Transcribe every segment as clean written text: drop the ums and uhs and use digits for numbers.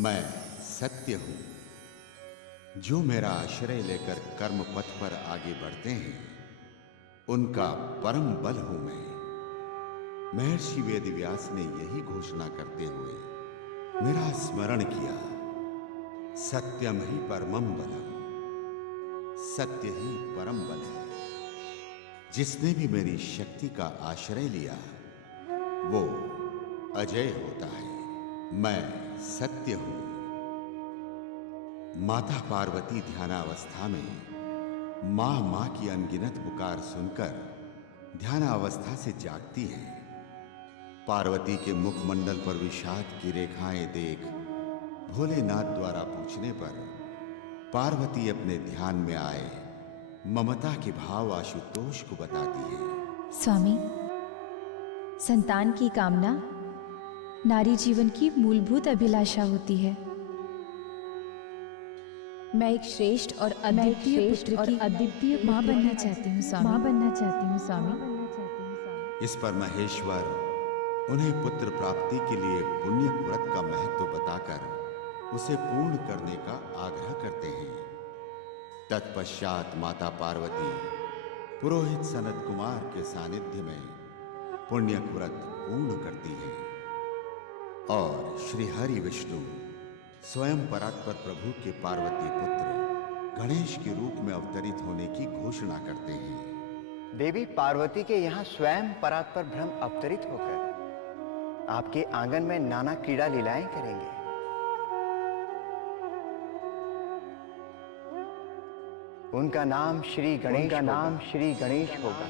मैं सत्य हूं। जो मेरा आश्रय लेकर कर्म पथ पर आगे बढ़ते हैं उनका परम बल हूं मैं। महर्षि वेदव्यास ने यही घोषणा करते हुए मेरा स्मरण किया। सत्यम ही परमम बलम। सत्य ही परम बल है। जिसने भी मेरी शक्ति का आश्रय लिया वो अजय होता है। मैं सत्य हूं। माता पार्वती ध्यानावस्था में मां मां की अनगिनत पुकार सुनकर ध्यानावस्था से जागती है। पार्वती के मुखमंडल पर विषाद की रेखाएं देख भोलेनाथ द्वारा पूछने पर पार्वती अपने ध्यान में आए ममता के भाव आशुतोष को बताती है। स्वामी, संतान की कामना नारी जीवन की मूलभूत अभिलाषा होती है। मैं एक श्रेष्ठ और अद्वितीय माँ बनना चाहती हूँ स्वामी। इस पर महेश्वर उन्हें पुत्र प्राप्ति के लिए पुण्य व्रत का महत्व बताकर उसे पूर्ण करने का आग्रह करते हैं। तत्पश्चात माता पार्वती पुरोहित सनत कुमार के सानिध्य में पुण्य व्रत पूर्ण करती है और श्री हरि विष्णु स्वयं परात्पर प्रभु के पार्वती पुत्र गणेश के रूप में अवतरित होने की घोषणा करते हैं। देवी पार्वती के यहाँ स्वयं परात्पर ब्रह्म अवतरित होकर आपके आंगन में नाना क्रीड़ा लीलाएं करेंगे। उनका नाम श्री गणेश होगा।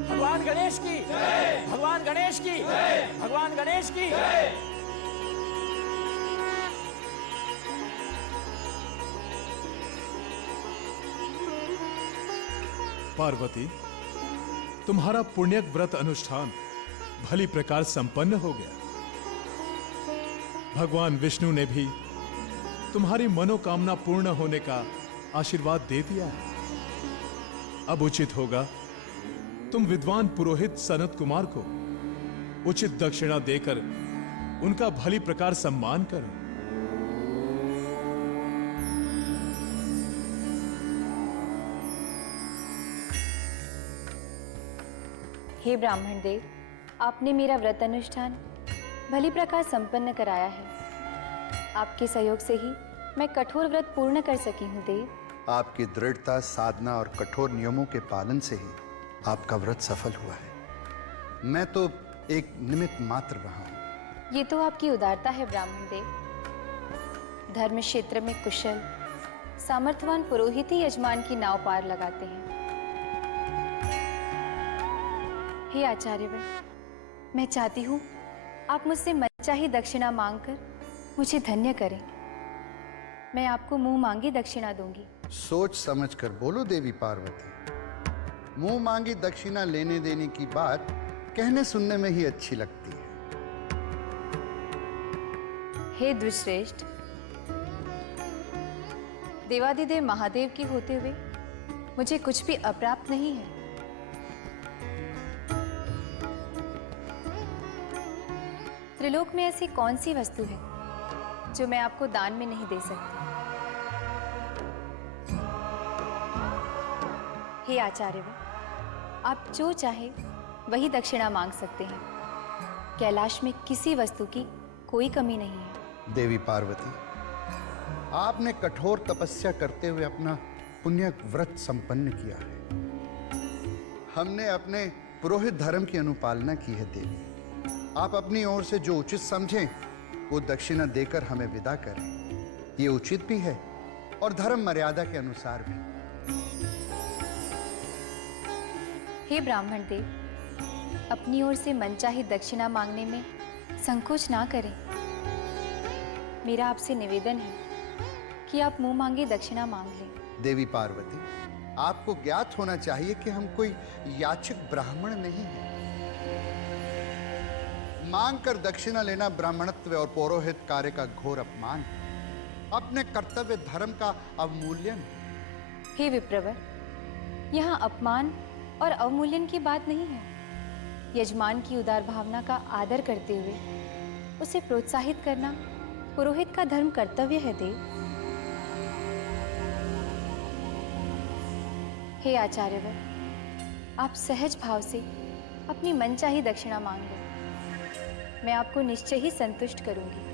भगवान गणेश की जय। भगवान गणेश की जय। भगवान गणेश की जय। पार्वती, तुम्हारा पुण्य व्रत अनुष्ठान भली प्रकार संपन्न हो गया। भगवान विष्णु ने भी तुम्हारी मनोकामना पूर्ण होने का आशीर्वाद दे दिया है। अब उचित होगा तुम विद्वान पुरोहित सनत कुमार को उचित दक्षिणा देकर उनका भली प्रकार सम्मान करो। हे ब्राह्मण देव, आपने मेरा व्रत अनुष्ठान भली प्रकार संपन्न कराया है। आपके सहयोग से ही मैं कठोर व्रत पूर्ण कर सकी हूँ देव। आपकी दृढ़ता, साधना और कठोर नियमों के पालन से ही आपका व्रत सफल हुआ है। मैं तो एक निमित्त मात्र रहा हूं। ये तो आपकी उदारता है ब्राह्मण देव। धर्म क्षेत्र में कुशल सामर्थ्यवान पुरोहित ही यजमान की नाव पार लगाते हैं। हे आचार्यवर, मैं चाहती हूँ आप मुझसे मनचाही दक्षिणा मांगकर मुझे धन्य करें। मैं आपको मुंह मांगी दक्षिणा दूंगी। सोच समझ कर बोलो देवी पार्वती। मुंह मांगी दक्षिणा लेने देने की बात कहने सुनने में ही अच्छी लगती है। हे द्विश्रेष्ठ, देवादिदेव महादेव की होते हुए मुझे कुछ भी अप्राप्त नहीं है। त्रिलोक में ऐसी कौन सी वस्तु है जो मैं आपको दान में नहीं दे सकती। हे आचार्यवर, आप जो चाहे वही दक्षिणा मांग सकते हैं। कैलाश में किसी वस्तु की कोई कमी नहीं है। देवी पार्वती, आपने कठोर तपस्या करते हुए अपना पुण्य व्रत संपन्न किया है। हमने अपने पुरोहित धर्म की अनुपालना की है देवी। आप अपनी ओर से जो उचित समझें वो दक्षिणा देकर हमें विदा करें। ये उचित भी है और धर्म मर्यादा के अनुसार भी। हे ब्राह्मण देव, अपनी ओर से मनचाही दक्षिणा मांगने में संकोच ना करें। मेरा आपसे निवेदन है कि आप मुंह मांगी दक्षिणा मांग लें। देवी पार्वती, आपको ज्ञात होना चाहिए कि हम कोई याचक ब्राह्मण नहीं हैं। मांग कर दक्षिणा लेना ब्राह्मणत्व और पौरोहित कार्य का घोर अपमान है। अपने कर्तव्य धर्म का अवमूल्यन। हे विप्रवर, यहाँ अपमान और अवमूल्यन की बात नहीं है। यजमान की उदार भावना का आदर करते हुए उसे प्रोत्साहित करना पुरोहित का धर्म कर्तव्य है देव। हे आचार्यवर, आप सहज भाव से अपनी मनचाही दक्षिणा मांग लो, मैं आपको निश्चय ही संतुष्ट करूंगी।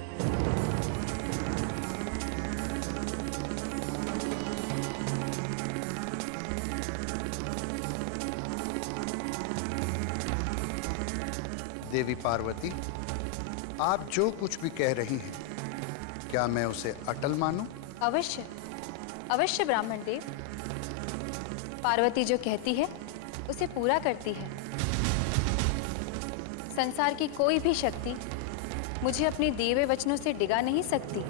देवी पार्वती, आप जो कुछ भी कह रही हैं, क्या मैं उसे अटल मानूं? अवश्य अवश्य ब्राह्मण देव, पार्वती जो कहती है उसे पूरा करती है। संसार की कोई भी शक्ति मुझे अपने दिए हुए वचनों से डिगा नहीं सकती।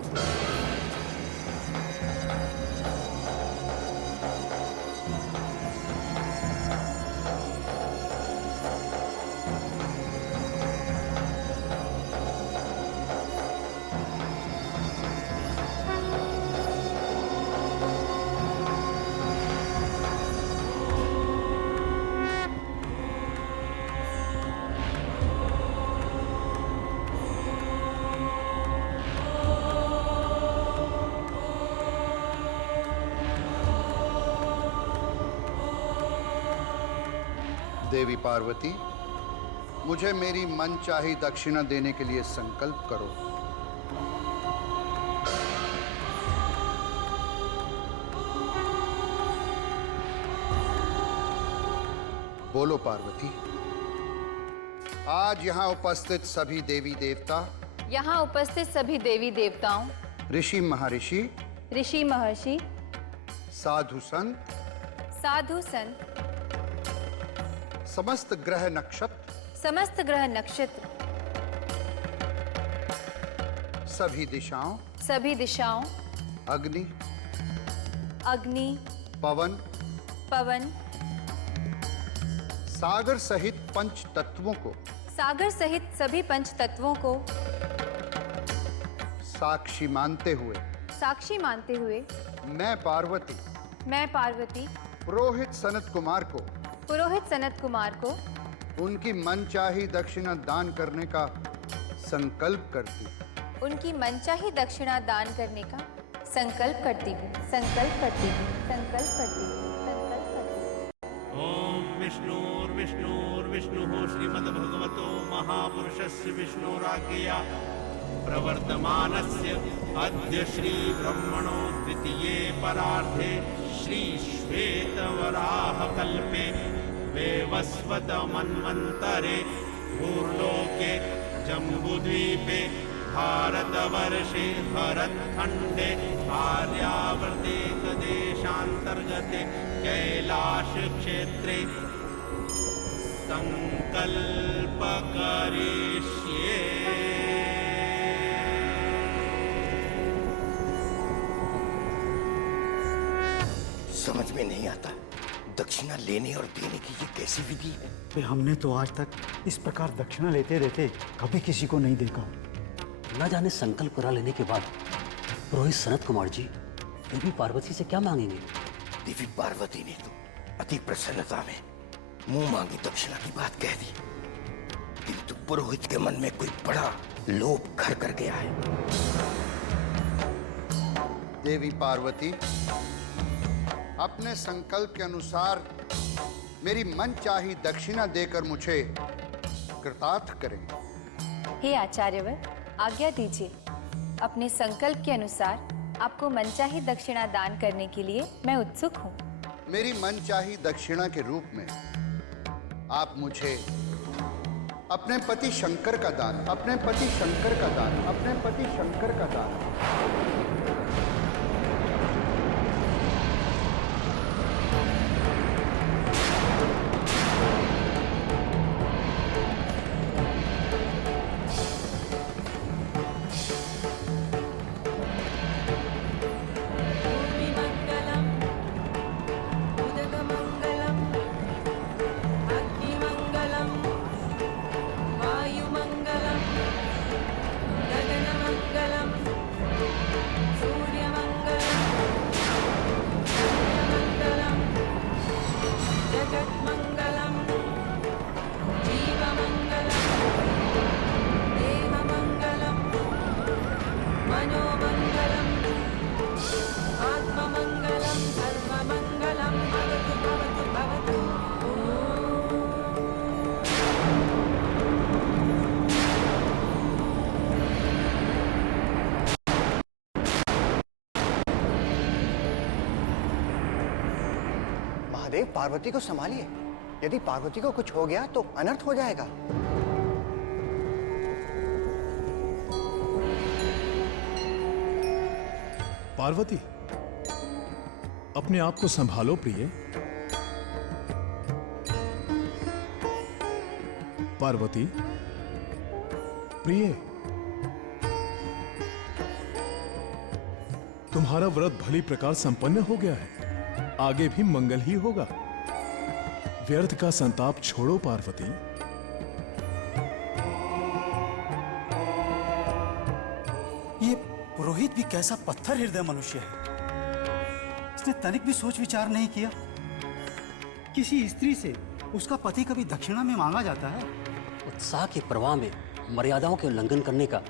देवी पार्वती, मुझे मेरी मनचाही दक्षिणा देने के लिए संकल्प करो। बोलो पार्वती। आज यहाँ उपस्थित सभी देवी देवता, यहाँ उपस्थित सभी देवी देवताओं, ऋषि महर्षि, ऋषि महर्षि, साधु संत, साधु संत, समस्त ग्रह नक्षत्र, समस्त ग्रह नक्षत्र, सभी दिशाओं, सभी दिशाओं, अग्नि, अग्नि, पवन, पवन, सागर सहित पंच तत्वों को, सागर सहित सभी पंच तत्वों को साक्षी मानते हुए, साक्षी मानते हुए मैं पार्वती, मैं पार्वती पुरोहित सनत कुमार को, पुरोहित सनत कुमार को उनकी मनचाही दक्षिणा दान करने का संकल्प करती हूँ। उनकी मनचाही दक्षिणा दान करने का संकल्प करती हूँ, संकल्प करती हूँ, संकल्प करती हूँ, संकल्प करती हूँ। ओम विष्णुर्विष्णुः श्रीमद्भगवतो महापुरुषस्य विष्णुराज्ञया प्रवर्तमानस्य अद्य श्री ब्रह्मणो द्वितीये परार्धे श्री श्वेतवराह कल्पे वैवस्वत मन्वन्तरे भूर्लोके जम्बूद्वीपे भारतवर्षे भरतखण्डे आर्यावर्ते देशान्तर्गते कैलाशक्षेत्रे संकल्प करिष्ये। समझ में नहीं आता, दक्षिणा लेने और देने की ये कैसी विधि है? पे हमने तो आज तक इस प्रकार दक्षिणा लेते रहते कभी किसी को नहीं देखा। न जाने संकल्प करा लेने के बाद पुरोहित सनत कुमार जी देवी पार्वती से क्या मांगेंगे? देवी पार्वती ने तो अति प्रसन्नता में मुंह मांगी दक्षिणा की बात कह दी, किंतु पुरोहित के मन में कोई बड़ा लोभ घर कर गया है। देवी पार्वती, अपने संकल्प के अनुसार मेरी मनचाही दक्षिणा देकर मुझे कृतार्थ करें। हे आचार्यवर, आज्ञा दीजिए। अपने संकल्प के अनुसार आपको मनचाही दक्षिणा दान करने के लिए मैं उत्सुक हूँ। मेरी मनचाही दक्षिणा के रूप में आप मुझे अपने पति शंकर का दान, अपने पति शंकर का दान, अपने पति शंकर का दान, मनोमङ्गलम् आत्ममङ्गलं सर्वमङ्गलं भवतु भवतु भवतु। महादेव, पार्वती को संभालिए। यदि पार्वती को कुछ हो गया तो अनर्थ हो जाएगा। पार्वती, अपने आप को संभालो प्रिय। पार्वती, प्रिय, तुम्हारा व्रत भली प्रकार संपन्न हो गया है। आगे भी मंगल ही होगा। व्यर्थ का संताप छोड़ो पार्वती। ये पुरोहित भी कैसा पत्थर हृदय मनुष्य है। इसने तनिक भी सोच विचार नहीं किया। किसी स्त्री से उसका पति कभी दक्षिणा में मांगा जाता है? उत्साह के प्रवाह में मर्यादाओं के उल्लंघन करने का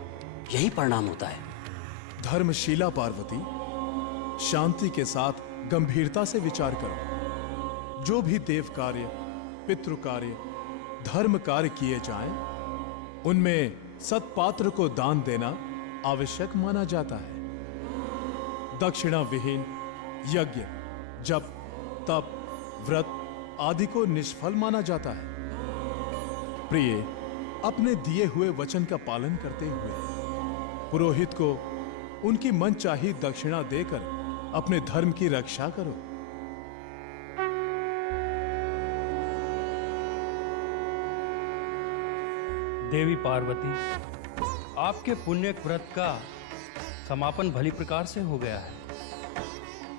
यही परिणाम होता है। धर्मशीला पार्वती, शांति के साथ गंभीरता से विचार करो। जो भी देव कार्य, पितृ कार्य, धर्म कार्य किए जाएं, उनमें सत्पात्र को दान देना आवश्यक माना जाता है। दक्षिणा विहीन यज्ञ, जप, तप, व्रत आदि को निष्फल माना जाता है। प्रिय, अपने दिए हुए वचन का पालन करते हुए पुरोहित को उनकी मनचाही दक्षिणा देकर अपने धर्म की रक्षा करो। देवी पार्वती, आपके पुण्य व्रत का समापन भली प्रकार से हो गया है।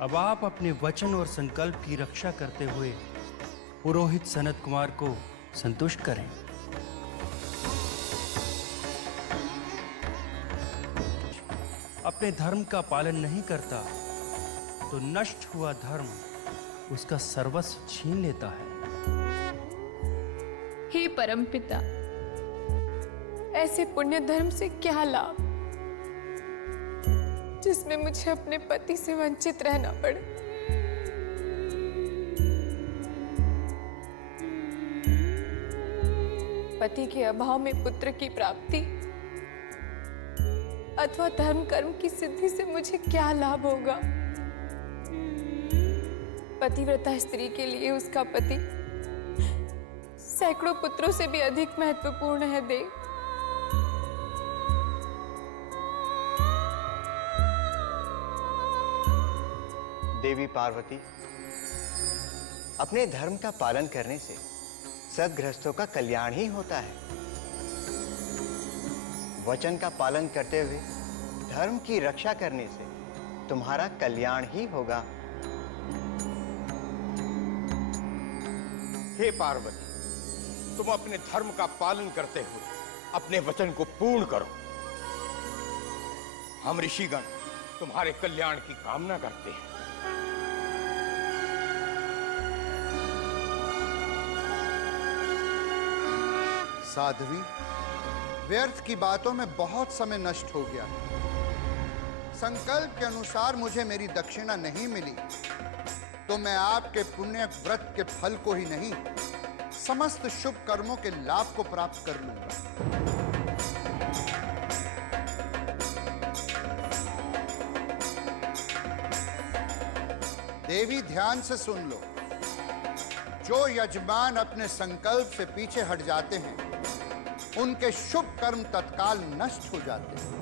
अब आप अपने वचन और संकल्प की रक्षा करते हुए पुरोहित सनत कुमार को संतुष्ट करें। अपने धर्म का पालन नहीं करता तो नष्ट हुआ धर्म उसका सर्वस्व छीन लेता है। हे परमपिता, ऐसे पुण्य धर्म से क्या लाभ जिसमें मुझे अपने पति से वंचित रहना पड़े। पति के अभाव में पुत्र की प्राप्ति अथवा धर्म कर्म की सिद्धि से मुझे क्या लाभ होगा। पतिव्रता स्त्री के लिए उसका पति सैकड़ों पुत्रों से भी अधिक महत्वपूर्ण है। देव, देवी पार्वती, अपने धर्म का पालन करने से सद्गृहस्थों का कल्याण ही होता है। वचन का पालन करते हुए धर्म की रक्षा करने से तुम्हारा कल्याण ही होगा। हे पार्वती, तुम अपने धर्म का पालन करते हुए अपने वचन को पूर्ण करो। हम ऋषिगण तुम्हारे कल्याण की कामना करते हैं। साध्वी, व्यर्थ की बातों में बहुत समय नष्ट हो गया। संकल्प के अनुसार मुझे मेरी दक्षिणा नहीं मिली तो मैं आपके पुण्य व्रत के फल को ही नहीं, समस्त शुभ कर्मों के लाभ को प्राप्त कर लूंगा। देवी, ध्यान से सुन लो। जो यजमान अपने संकल्प से पीछे हट जाते हैं, उनके शुभ कर्म तत्काल नष्ट हो जाते हैं।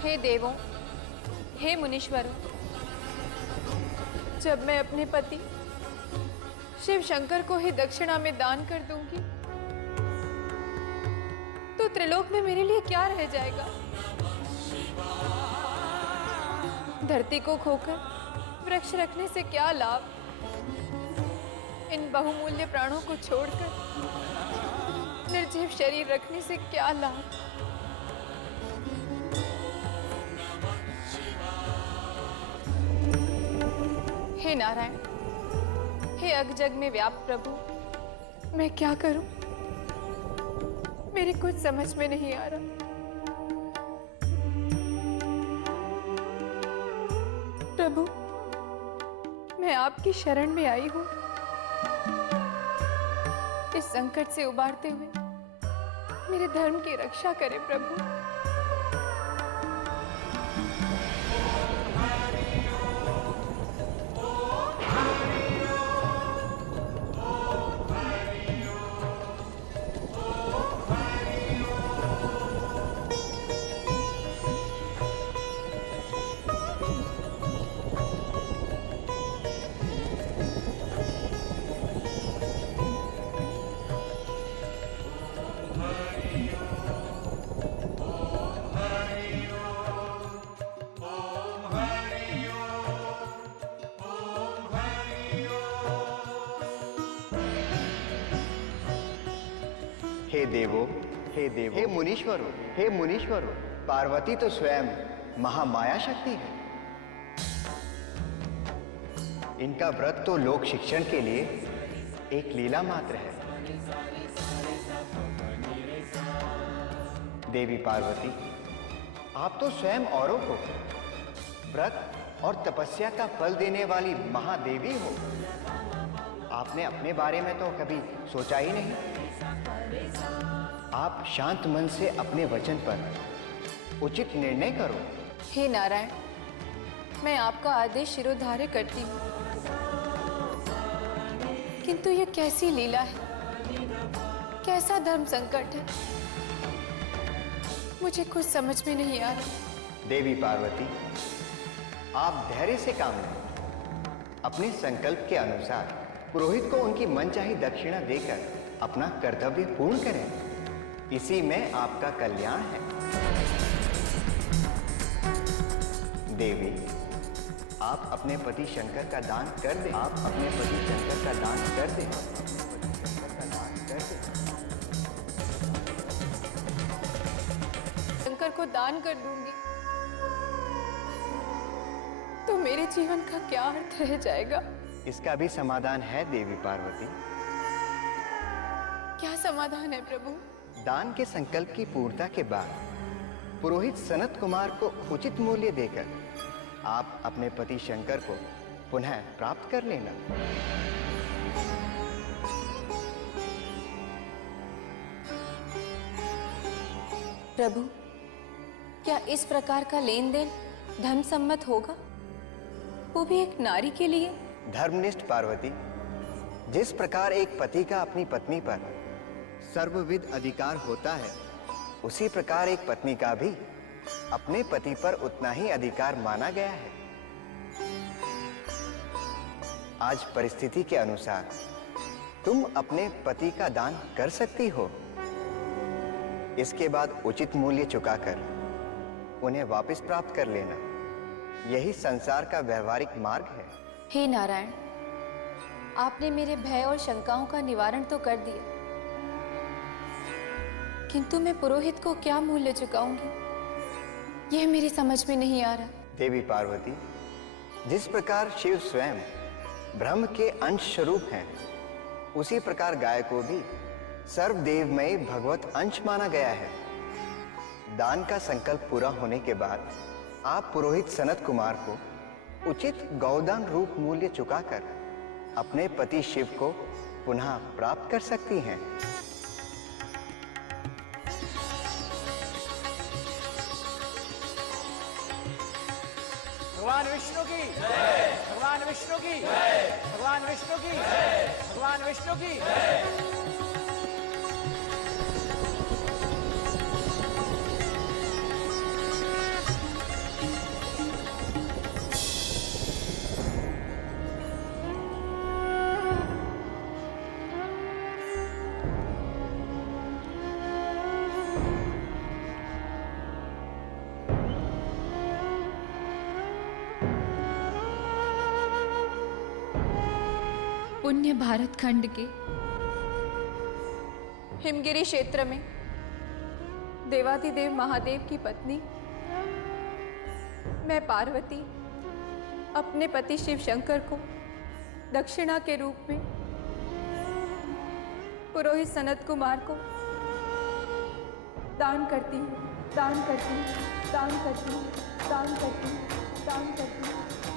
हे देवों, हे मुनीश्वरों, जब मैं अपने पति शिव शंकर को ही दक्षिणा में दान कर दूंगी तो त्रिलोक में मेरे लिए क्या रह जाएगा। धरती को खोकर वृक्ष रखने से क्या लाभ। इन बहुमूल्य प्राणों को छोड़कर निर्जीव शरीर रखने से क्या लाभ। हे नारायण, हे अग जग में व्याप्त प्रभु, मैं क्या करूं? मेरी कुछ समझ में नहीं आ रहा। प्रभु, मैं आपकी शरण में आई हूं। इस संकट से उबारते हुए मेरे धर्म की रक्षा करें प्रभु। हे देवो, हे मुनीश्वरों, हे मुनीश्वरों, पार्वती तो स्वयं महामाया शक्ति है। इनका व्रत तो लोक शिक्षण के लिए एक लीला मात्र है। देवी पार्वती, आप तो स्वयं औरों को व्रत और तपस्या का फल देने वाली महादेवी हो। आपने अपने बारे में तो कभी सोचा ही नहीं। आप शांत मन से अपने वचन पर उचित निर्णय करो। हे नारायण, मैं आपका आदेश शिरोधार्य करती हूँ, किंतु यह कैसी लीला है, कैसा धर्म संकट है, मुझे कुछ समझ में नहीं आ रहा। देवी पार्वती, आप धैर्य से काम लें। अपने संकल्प के अनुसार पुरोहित को उनकी मनचाही दक्षिणा देकर अपना कर्तव्य पूर्ण करें। इसी में आपका कल्याण है। देवी, आप अपने पति शंकर का दान कर दें। आप अपने पति शंकर का दान कर दें। शंकर को दान कर दूंगी तो मेरे जीवन का क्या अर्थ रह जाएगा? इसका भी समाधान है देवी पार्वती। क्या समाधान है प्रभु? दान के संकल्प की पूर्णता के बाद पुरोहित सनत कुमार को उचित मूल्य देकर आप अपने पति शंकर को पुनः प्राप्त कर लेना। प्रभु, क्या इस प्रकार का लेन देन धर्म सम्मत होगा, वो भी एक नारी के लिए? धर्मनिष्ठ पार्वती, जिस प्रकार एक पति का अपनी पत्नी पर सर्वविध अधिकार होता है, उसी प्रकार एक पत्नी का भी अपने पति पर उतना ही अधिकार माना गया है। आज परिस्थिति के अनुसार तुम अपने पति का दान कर सकती हो। इसके बाद उचित मूल्य चुकाकर उन्हें वापस प्राप्त कर लेना, यही संसार का व्यवहारिक मार्ग है। हे नारायण, आपने मेरे भय और शंकाओं का निवारण तो कर दिया, किंतु मैं पुरोहित को क्या मूल्य चुकाऊंगी, यह मेरी समझ में नहीं आ रहा। देवी पार्वती, जिस प्रकार शिव स्वयं ब्रह्म के अंश स्वरूप हैं, उसी प्रकार गाय को भी सर्वदेवमय भगवत अंश माना गया है। दान का संकल्प पूरा होने के बाद आप पुरोहित सनत कुमार को उचित गौदान रूप मूल्य चुकाकर अपने पति शिव को पुनः प्राप्त कर सकती हैं। भगवान विष्णु की जय, भगवान विष्णु की जय, भगवान विष्णु की जय, भगवान विष्णु की जय। पुण्य भारत खंड के हिमगिरी क्षेत्र में देवाधिदेव महादेव की पत्नी मैं पार्वती अपने पति शिव शंकर को दक्षिणा के रूप में पुरोहित सनत कुमार को दान करती हूँ, दान करती हूँ, दान करती हूँ, दान करती हूँ, दान करती हूँ।